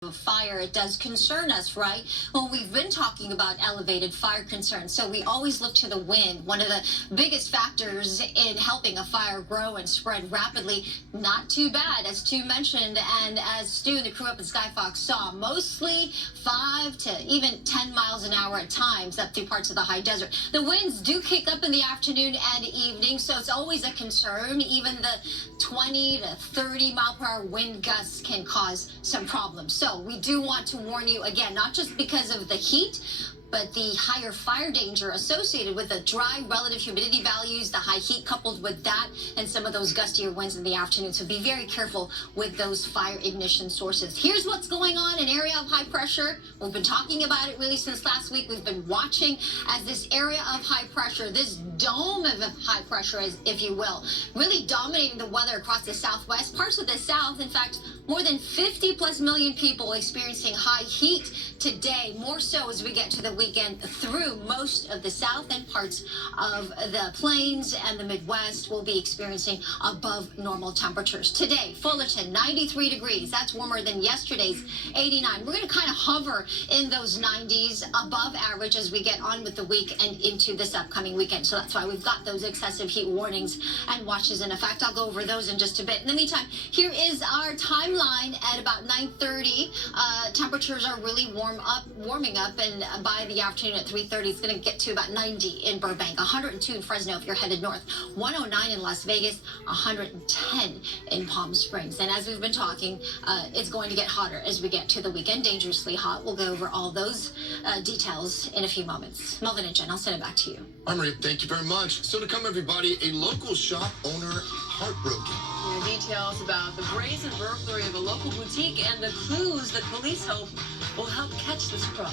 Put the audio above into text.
Fire, it does concern us, right? Well, we've been talking about elevated fire concerns, so we always look to the wind. One of the biggest factors in helping a fire grow and spread rapidly. Not too bad, as Stu mentioned, and as Stu and the crew up at Skyfox saw, mostly 5 to even 10 miles an hour at times up through parts of the high desert. The winds do kick up in the afternoon and evening, so it's always a concern. Even the 20 to 30 mile per hour wind gusts can cause some problems. So we do want to warn you again, not just because of the heat, but the higher fire danger associated with the dry relative humidity values, the high heat coupled with that, and some of those gustier winds in the afternoon. So be very careful with those fire ignition sources. Here's what's going on, an area of high pressure. We've been talking about it really since last week. We've been watching as this area of high pressure, this dome of high pressure, if you will, really dominating the weather across the southwest, parts of the south. In fact, more than 50 plus million people experiencing high heat today, more so as we get to the weekend through most of the south and parts of the plains and the Midwest will be experiencing above normal temperatures. Today, Fullerton, 93 degrees. That's warmer than yesterday's 89. We're going to kind of hover in those 90s above average as we get on with the week and into this upcoming weekend. So that's why we've got those excessive heat warnings and watches in effect. I'll go over those in just a bit. In the meantime, here is our timeline at about 9:30. Temperatures are really warming up, and by the afternoon at 3:30, it's going to get to about 90 in Burbank, 102 in Fresno if you're headed north, 109 in Las Vegas, 110 in Palm Springs. And as we've been talking, it's going to get hotter as we get to the weekend, dangerously hot. We'll go over all those details in a few moments. Melvin and Jen, I'll send it back to you. All right, Maria, thank you very much. So to come, everybody, a local shop owner heartbroken. Details about the brazen burglary of a local boutique and the clues that police hope will help catch this crook.